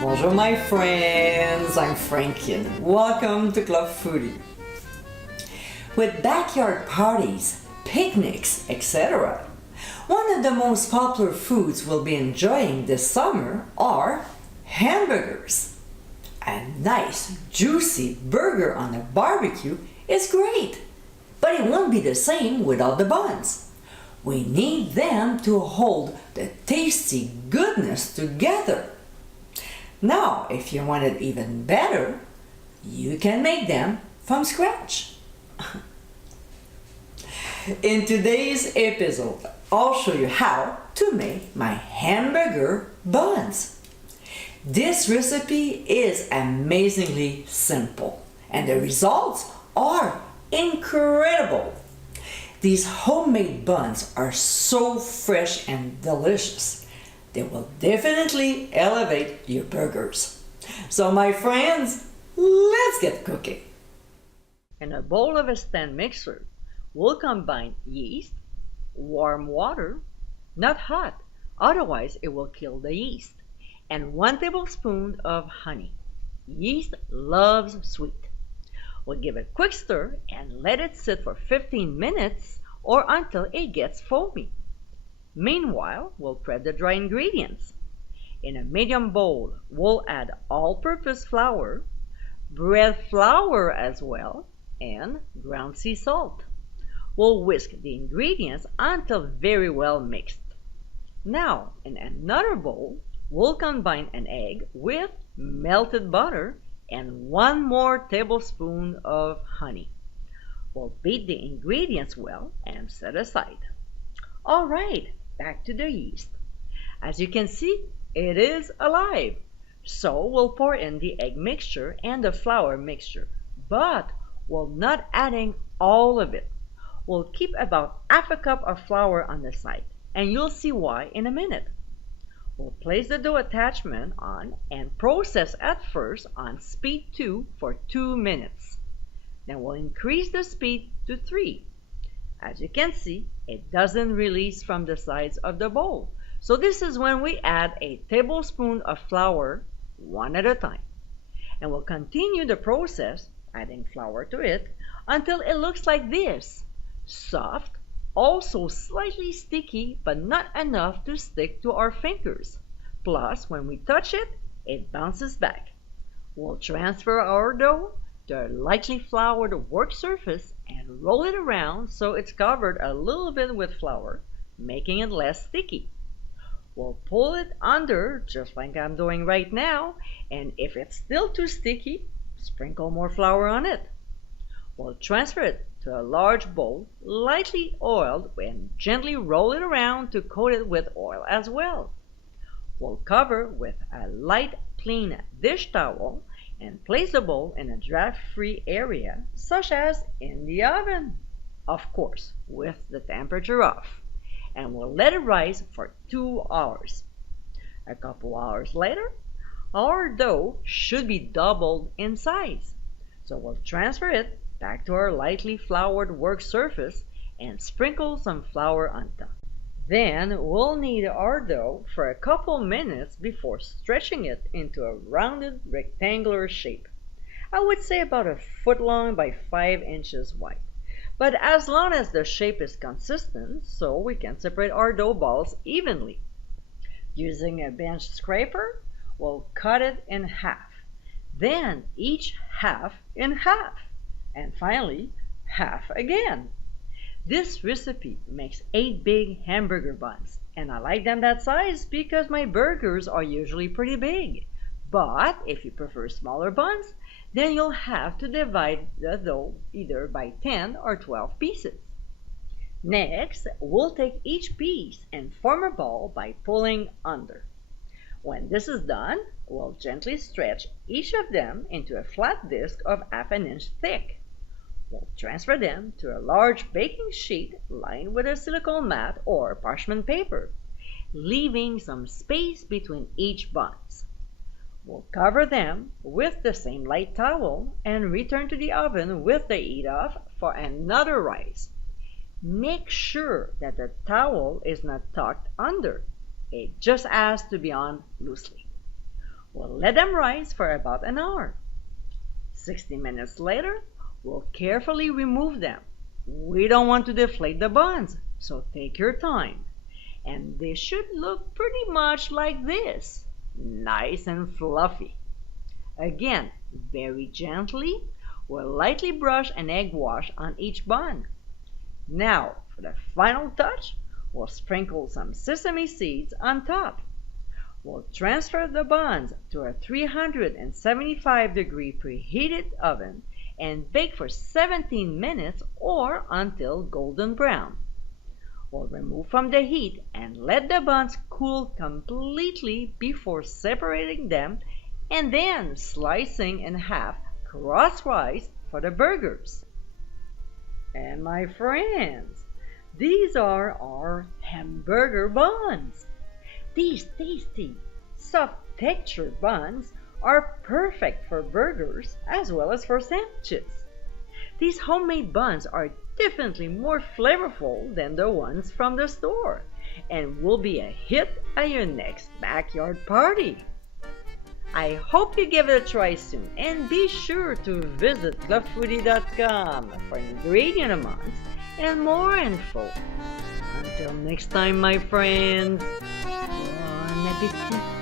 Bonjour my friends, I'm Frankie and welcome to Club Foodie. With backyard parties, picnics, etc., one of the most popular foods we'll be enjoying this summer are hamburgers. A nice, juicy burger on a barbecue is great, but it won't be the same without the buns. We need them to hold the tasty goodness together. Now, if you want it even better, you can make them from scratch. In today's episode, I'll show you how to make my hamburger buns. This recipe is amazingly simple, and the results are incredible. These homemade buns are so fresh and delicious. They will definitely elevate your burgers. So my friends, let's get cooking. In a bowl of a stand mixer, we'll combine yeast, warm water, not hot, otherwise it will kill the yeast, and 1 tablespoon of honey. Yeast loves sweet. We'll give it a quick stir and let it sit for 15 minutes or until it gets foamy. Meanwhile, we'll prep the dry ingredients. In a medium bowl, we'll add all-purpose flour, bread flour as well, and ground sea salt. We'll whisk the ingredients until very well mixed. Now, in another bowl, we'll combine an egg with melted butter and 1 more tablespoon of honey. We'll beat the ingredients well and set aside. All right, back to the yeast. As you can see, it is alive. So we'll pour in the egg mixture and the flour mixture, but we're not adding all of it. We'll keep about half a cup of flour on the side, and you'll see why in a minute. We'll place the dough attachment on and process at first on speed 2 for 2 minutes. Then we'll increase the speed to 3. As you can see, it doesn't release from the sides of the bowl. So this is when we add a tablespoon of flour, one at a time. And we'll continue the process, adding flour to it, until it looks like this. Soft, also slightly sticky, but not enough to stick to our fingers. Plus, when we touch it, it bounces back. We'll transfer our dough to a lightly floured work surface and roll it around so it's covered a little bit with flour, making it less sticky. We'll pull it under just like I'm doing right now, and if it's still too sticky, sprinkle more flour on it. We'll transfer it to a large bowl, lightly oiled, and gently roll it around to coat it with oil as well. We'll cover with a light clean dish towel and place the bowl in a draft-free area, such as in the oven, of course, with the temperature off, and we'll let it rise for 2 hours. A couple hours later, our dough should be doubled in size, so we'll transfer it back to our lightly floured work surface and sprinkle some flour on top. Then we'll knead our dough for a couple minutes before stretching it into a rounded rectangular shape. I would say about 1 foot long by 5 inches wide. But as long as the shape is consistent, so we can separate our dough balls evenly. Using a bench scraper, we'll cut it in half. Then each half in half. And finally, half again. This recipe makes 8 big hamburger buns, and I like them that size because my burgers are usually pretty big. But if you prefer smaller buns, then you'll have to divide the dough either by 10 or 12 pieces. Next, we'll take each piece and form a ball by pulling under. When this is done, we'll gently stretch each of them into a flat disc of half an inch thick. We'll transfer them to a large baking sheet lined with a silicone mat or parchment paper, leaving some space between each buns. We'll cover them with the same light towel and return to the oven with the heat off for another rise. Make sure that the towel is not tucked under. It just has to be on loosely. We'll let them rise for about an hour. 60 minutes later, we'll carefully remove them. We don't want to deflate the buns, so take your time. And they should look pretty much like this, nice and fluffy. Again, very gently, we'll lightly brush an egg wash on each bun. Now, for the final touch, we'll sprinkle some sesame seeds on top. We'll transfer the buns to a 375-degree preheated oven and bake for 17 minutes or until golden brown. We'll remove from the heat and let the buns cool completely before separating them and then slicing in half crosswise for the burgers. And my friends, these are our hamburger buns. These tasty, soft textured buns are perfect for burgers as well as for sandwiches. These homemade buns are definitely more flavorful than the ones from the store and will be a hit at your next backyard party. I hope you give it a try soon and be sure to visit clubfoodie.com for ingredient amounts and more info. Until next time, my friends, bon appétit!